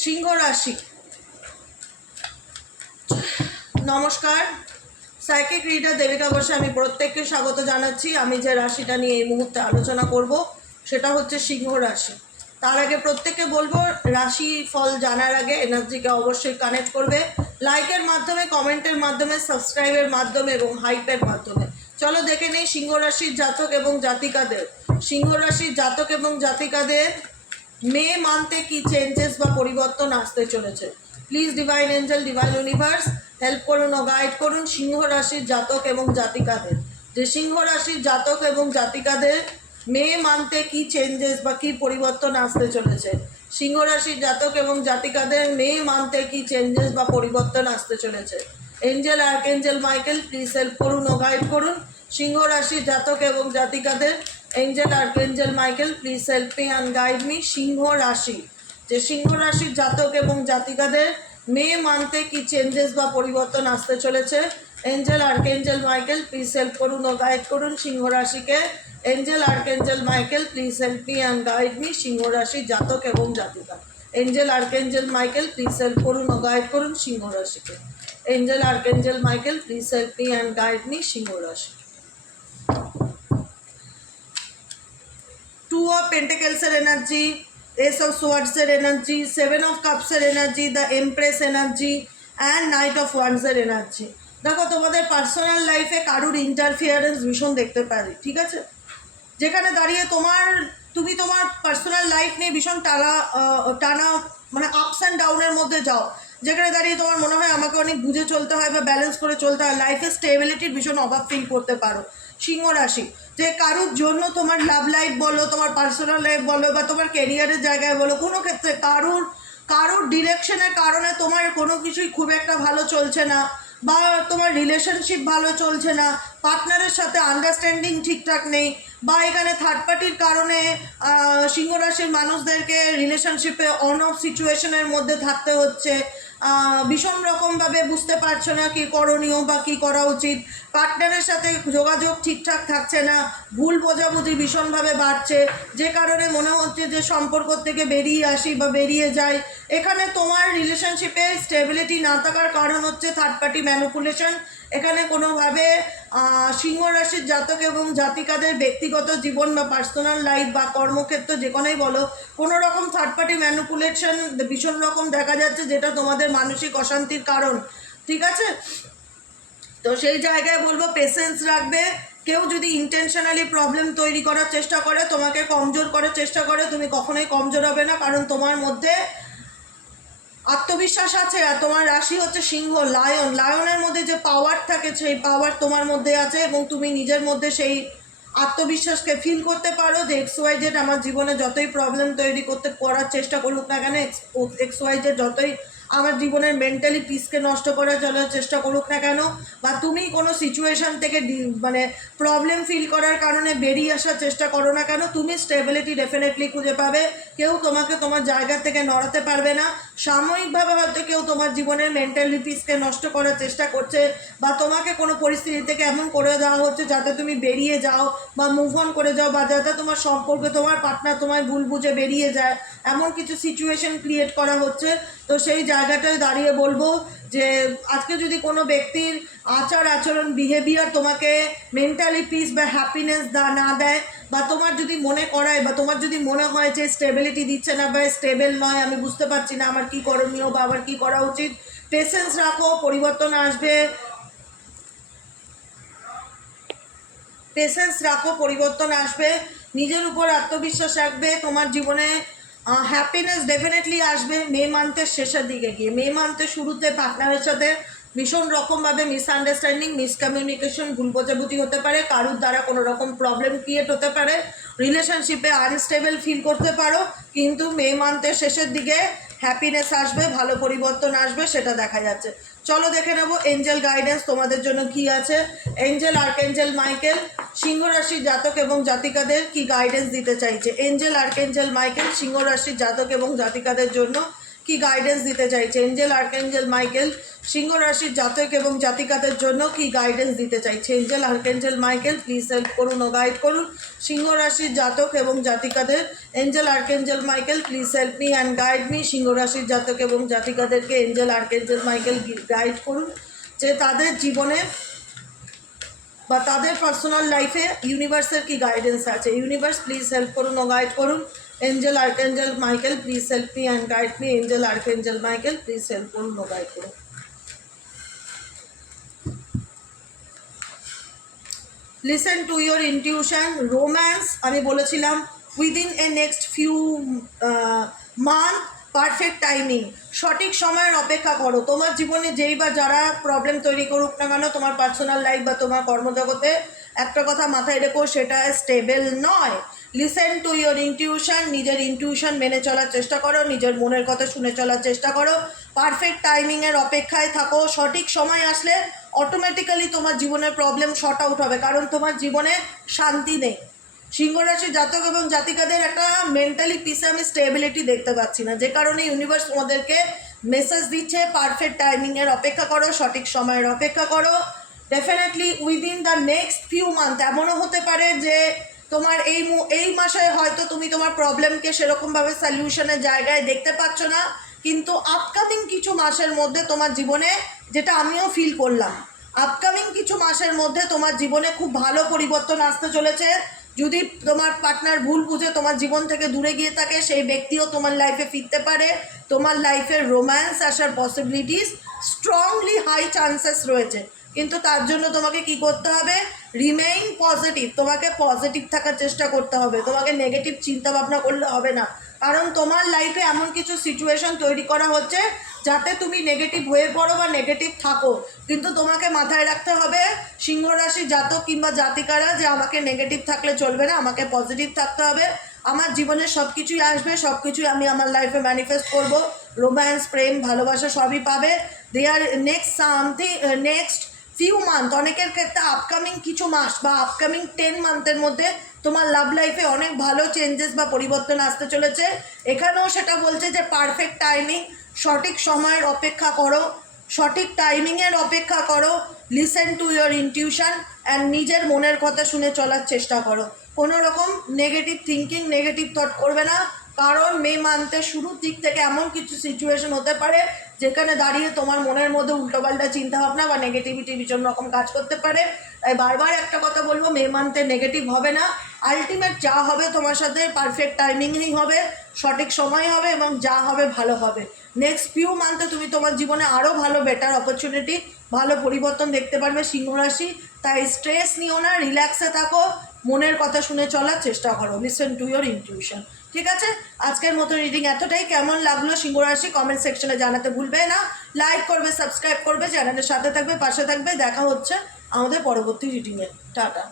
সিংহ রাশি। নমস্কার, psychic reader Devika বসে আমি প্রত্যেককে স্বাগত জানাচ্ছি। আমি যে রাশিটা নিয়ে এই মুহূর্তে আলোচনা করব সেটা হচ্ছে সিংহ রাশি। তার আগে প্রত্যেককে বলবো, রাশি ফল জানার আগে এনার্জিকে অবশ্যই কানেক্ট করবে লাইকের মাধ্যমে, কমেন্টের মাধ্যমে, সাবস্ক্রাইবের মাধ্যমে এবং হাইপের মাধ্যমে। চলো দেখে নেই সিংহ রাশির জাতক এবং জাতিকাদের। সিংহ রাশির জাতক এবং জাতিকাদের মে মান্থে কি চেঞ্জেস বা পরিবর্তন আসতে চলেছে। Please divine Angel, divine universe help করুন ও গাইড করুন সিংহ রাশির জাতক এবং জাতিকাদের। যে সিংহ রাশির জাতক এবং জাতিকাদের মে মান্থে কি চেঞ্জেস বা কি পরিবর্তন আসতে চলেছে। সিংহ রাশির জাতক এবং জাতিকাদের মে মান্থে কি চেঞ্জেস বা পরিবর্তন আসতে চলেছে। Angel archangel Michael please help করুন ও গাইড করুন সিংহ রাশির জাতক এবং জাতিকাদের। Angel archangel Michael please help me and guide me. সিংহ রাশি, যে সিংহ রাশির জাতক এবং জাতিকাদের মে মান্থে কি চেঞ্জেস বা পরিবর্তন আসতে চলেছে। Angel archangel Michael please help করুন ও গাইড করুন সিংহ রাশিকে। Angel archangel Michael please help me and guide me সিংহ রাশির জাতক এবং জাতিকা। Angel archangel Michael please help করুন ও গাইড করুন সিংহ রাশিকে। Angel archangel Michael please help me and guide me সিংহ রাশি। টু অফ পেন্টিকলসের এনার্জি, এস অফ সোয়ার্ডসের এনার্জি, সেভেন অফ কাপসের energy, the empress energy and knight of ওয়ান্ডসের energy. দেখো, তোমাদের পার্সোনাল লাইফে কারুর ইন্টারফিয়ারেন্স ভীষণ দেখতে পারি, ঠিক আছে? যেখানে দাঁড়িয়ে তুমি তোমার পার্সোনাল লাইফ নিয়ে ভীষণ টানা মানে আপস অ্যান্ড ডাউনের মধ্যে যাও, যেখানে দাঁড়িয়ে তোমার মনে হয় আমাকে অনেক বুঝে চলতে হয় বা ব্যালেন্স করে চলতে হয়। লাইফে স্টেবিলিটির ভীষণ অভাব ফিল করতে পারো সিংহ রাশি। যে কারুর জন্য তোমার লাভ লাইফ বলো, তোমার পার্সোনাল লাইফ বলো বা তোমার ক্যারিয়ারের জায়গায় বলো, কোনো ক্ষেত্রে কারুর ডিরেকশনের কারণে তোমার কোনো কিছুই খুব একটা ভালো চলছে না, বা তোমার রিলেশনশিপ ভালো চলছে না, পার্টনারের সাথে আন্ডারস্ট্যান্ডিং ঠিকঠাক নেই, বা এখানে থার্ড পার্টির কারণে সিংহ রাশির মানুষদেরকে রিলেশনশিপে অন অফ সিচুয়েশনের মধ্যে থাকতে হচ্ছে। ভীষণ রকমভাবে বুঝতে পারছো না কী করণীয় বা কী করা উচিত। পার্টনারের সাথে যোগাযোগ ঠিকঠাক থাকছে না, ভুল বোঝাবুঝি ভীষণভাবে বাড়ছে, যে কারণে মনে হচ্ছে যে সম্পর্ক থেকে বেরিয়ে আসি বা বেরিয়ে যাই। এখানে তোমার রিলেশনশিপে স্টেবিলিটি না থাকার কারণ হচ্ছে থার্ড পার্টি ম্যানিপুলেশন। এখানে কোনোভাবে সিংহ রাশির জাতক এবং জাতিকাদের ব্যক্তিগত জীবন বা পার্সোনাল লাইফ বা কর্মক্ষেত্র যে কোনোই বলো, কোনো রকম থার্ড পার্টি ম্যানিপুলেশন ভীষণ রকম দেখা যাচ্ছে, যেটা তোমাদের মানসিক অশান্তির কারণ, ঠিক আছে? তো সেই জায়গায় বলবো পেশেন্স রাখবে। কেউ যদি ইন্টেনশনালি প্রবলেম তৈরি করার চেষ্টা করে, তোমাকে কমজোর করার চেষ্টা করে, তুমি কখনোই কমজোর হবে না, কারণ তোমার মধ্যে আত্মবিশ্বাস আছে। আর তোমার রাশি হচ্ছে সিংহ, লায়নের মধ্যে যে পাওয়ার থাকে সেই পাওয়ার তোমার মধ্যে আছে, এবং তুমি নিজের মধ্যে সেই আত্মবিশ্বাসকে ফিল করতে পারো যে XYZ আমার জীবনে যতই প্রবলেম তৈরি করার চেষ্টা করুক না কেন, XYZ যতই আমার জীবনের মেন্টালি পিসকে নষ্ট করার চেষ্টা করুক না কেন, বা তুমি কোনো সিচুয়েশান থেকে মানে প্রবলেম ফিল করার কারণে বেরিয়ে আসার চেষ্টা করো না কেন, তুমি স্টেবিলিটি ডেফিনেটলি খুঁজে পাবে। কেউ তোমাকে তোমার জায়গা থেকে নড়াতে পারবে না। সাময়িকভাবে হয়তো কেউ তোমার জীবনের মেন্টালি পিসকে নষ্ট করার চেষ্টা করছে, বা তোমাকে কোনো পরিস্থিতি থেকে এমন করে দেওয়া হচ্ছে যাতে তুমি বেরিয়ে যাও বা মুভ অন করে যাও, বা যাতে তোমার সম্পর্কে তোমার পার্টনার তোমায় ভুল বুঝে বেরিয়ে যায়, এমন কিছু সিচুয়েশন ক্রিয়েট করা হচ্ছে। তো সেই জায়গাটায় দাঁড়িয়ে বলবো যে আজকে যদি কোনো ব্যক্তির আচরণ বিহেভিয়ার তোমাকে মেন্টালি পিস বা হ্যাপিনেস না দেয়, বা তোমার যদি মনে করায় বা তোমার যদি মনে হয় যে স্টেবিলিটি দিচ্ছে না বা স্টেবল নয়, আমি বুঝতে পারছি না আমার কী করণীয় বা আমার কী করা উচিত, পেশেন্স রাখো, পরিবর্তন আসবে। পেশেন্স রাখো, পরিবর্তন আসবে। নিজের উপর আত্মবিশ্বাস রাখবে। তোমার জীবনে হ্যাপিনেস ডেফিনেটলি আসবে মে মান্থের শেষের দিকে গিয়ে। মে মান্থের শুরুতে পার্টনারের সাথে ভীষণ রকমভাবে মিসআন্ডারস্ট্যান্ডিং, মিসকমিউনিকেশন, ভুল বোঝাবুঝি হতে পারে, কারুর দ্বারা কোনো রকম প্রবলেম ক্রিয়েট হতে পারে, রিলেশনশিপে আনস্টেবল ফিল করতে পারো, কিন্তু মে মান্থের শেষের দিকে হ্যাপিনেস আসবে, ভালো পরিবর্তন আসবে, সেটা দেখা যাচ্ছে। চলো দেখে নেবো এঞ্জেল গাইডেন্স তোমাদের জন্য কি আছে। এঞ্জেল আর্কএঞ্জেল মাইকেল সিংহ রাশির জাতক এবং জাতিকাদের কি গাইডেন্স দিতে চাইছে। এঞ্জেল আর্কএঞ্জেল মাইকেল সিংহ রাশির জাতক এবং জাতিকাদের জন্য কি গাইডেন্স দিতে চাইছে এঞ্জেল আর্কএঞ্জেল মাইকেল সিংহ রাশির জাতক এবং জাতিকাদের জন্য কি গাইডেন্স দিতে চাইছে angel archangel Michael please help করুন ও গাইড করুন সিংহ রাশির জাতক এবং জাতিকাদের angel archangel Michael please help me and guide me সিংহ রাশির জাতক এবং জাতিকাদেরকে এঞ্জেল আর্কএঞ্জেল মাইকেল গাইড করুন যে তাদের জীবনে বা তাদের পার্সোনাল লাইফে ইউনিভার্সের কি গাইডেন্স আছে ইউনিভার্স প্লিজ হেল্প করুন ও গাইড করুন angel archangel Michael please help me and guide me angel archangel Michael please help করুন ও গাইড করুন listen to your intuition romance আমি বলেছিলাম within a next few month perfect timing সঠিক সময়ের অপেক্ষা করো তোমার জীবনে যেই বা যারা প্রবলেম তৈরি করুক না কেন তোমার পার্সোনাল লাইফ বা তোমার কর্মজগতে একটা কথা মাথায় রেখো সেটা স্টেবল নয় লিসেন টু ইয়োর ইনটিউশন নিজের ইনটিউশন মেনে চলার চেষ্টা করো নিজের মনের কথা শুনে চলার চেষ্টা করো পারফেক্ট টাইমিংয়ের অপেক্ষায় থাকো সঠিক সময় আসলে অটোমেটিক্যালি তোমার জীবনের প্রবলেম শর্ট আউট হবে কারণ তোমার জীবনে শান্তি নেই সিংহ রাশির জাতক এবং জাতিকাদের একটা মেন্টালি পিসে আমি স্টেবিলিটি দেখতে পাচ্ছি না যে কারণে ইউনিভার্স তোমাদেরকে মেসেজ দিচ্ছে পারফেক্ট টাইমিংয়ের অপেক্ষা করো সঠিক সময়ের অপেক্ষা করো definitely within the next few month এমনও হতে পারে যে তোমার এই মাসে হয়তো তুমি তোমার প্রবলেমকে সেরকমভাবে সলিউশনের জায়গায় দেখতে পাচ্ছ না কিন্তু আপকামিং কিছু মাসের মধ্যে তোমার জীবনে যেটা আমিও ফিল করলাম আপকামিং কিছু মাসের মধ্যে তোমার জীবনে খুব ভালো পরিবর্তন আসতে চলেছে যদি তোমার পার্টনার ভুল বুঝে তোমার জীবন থেকে দূরে গিয়ে থাকে সেই ব্যক্তিও তোমার লাইফে ফিরতে পারে তোমার লাইফের রোম্যান্স আসার পসিবিলিটিস স্ট্রংলি হাই চান্সেস রয়েছে কিন্তু তার জন্য তোমাকে কি করতে হবে রিমেইন পজিটিভ তোমাকে পজিটিভ থাকার চেষ্টা করতে হবে তোমাকে নেগেটিভ চিন্তা ভাবনা করলে হবে না কারণ তোমার লাইফে এমন কিছু সিচুয়েশন তৈরি করা হচ্ছে যাতে তুমি নেগেটিভ হয়ে পড়ো বা নেগেটিভ থাকো কিন্তু তোমাকে মাথায় রাখতে হবে সিংহ রাশি জাতক কিংবা জাতিকারা যে আমাকে নেগেটিভ থাকলে চলবে না আমাকে পজিটিভ থাকতে হবে আমার জীবনে সব কিছুই আসবে সব কিছুই আমি আমার লাইফে ম্যানিফেস্ট করবো রোম্যান্স প্রেম ভালোবাসা সবই পাবে দে আর নেক্সট ফিউ মান্থ অনেকের ক্ষেত্রে আপকামিং কিছু মাস বা আপকামিং 10 মান্থের মধ্যে তোমার লাভ লাইফে অনেক ভালো চেঞ্জেস বা পরিবর্তন আসতে চলেছে এখানেও সেটা বলছে যে পারফেক্ট টাইমিং সঠিক সময়ের অপেক্ষা করো সঠিক টাইমিংয়ের অপেক্ষা করো listen to your intuition and নিজের মনের কথা শুনে চলার চেষ্টা করো কোনো রকম নেগেটিভ থিঙ্কিং নেগেটিভ থট করবে না কারণ মে মান্থের শুরুর দিক থেকে এমন কিছু সিচুয়েশন হতে পারে যেখানে দাঁড়িয়ে তোমার মনের মধ্যে উল্টোপাল্টা চিন্তাভাবনা বা নেগেটিভিটি ভীষণ রকম কাজ করতে পারে তাই বারবার একটা কথা বলবো মে মান্থে নেগেটিভ হবে না আলটিমেট যা হবে তোমার সাথে পারফেক্ট টাইমিংই হবে সঠিক সময় হবে এবং যা হবে ভালো হবে নেক্সট ফিউ মান্থে তুমি তোমার জীবনে আরও ভালো বেটার অপরচুনিটি ভালো পরিবর্তন দেখতে পারবে সিংহ রাশি তাই স্ট্রেস নিও না রিল্যাক্সে থাকো মনের কথা শুনে চলার চেষ্টা করো লিসেন টু ইয়োর ইনটিউশন ঠিক আছে আজকের মতো রিডিং এতটাই কেমন লাগলো সিংহ রাশি কমেন্ট সেকশনে জানাতে ভুলবে না লাইক করবে সাবস্ক্রাইব করবে চ্যানেলের সাথে থাকবে পাশে থাকবে দেখা হচ্ছে আমাদের পরবর্তী রিডিংয়ে টাটা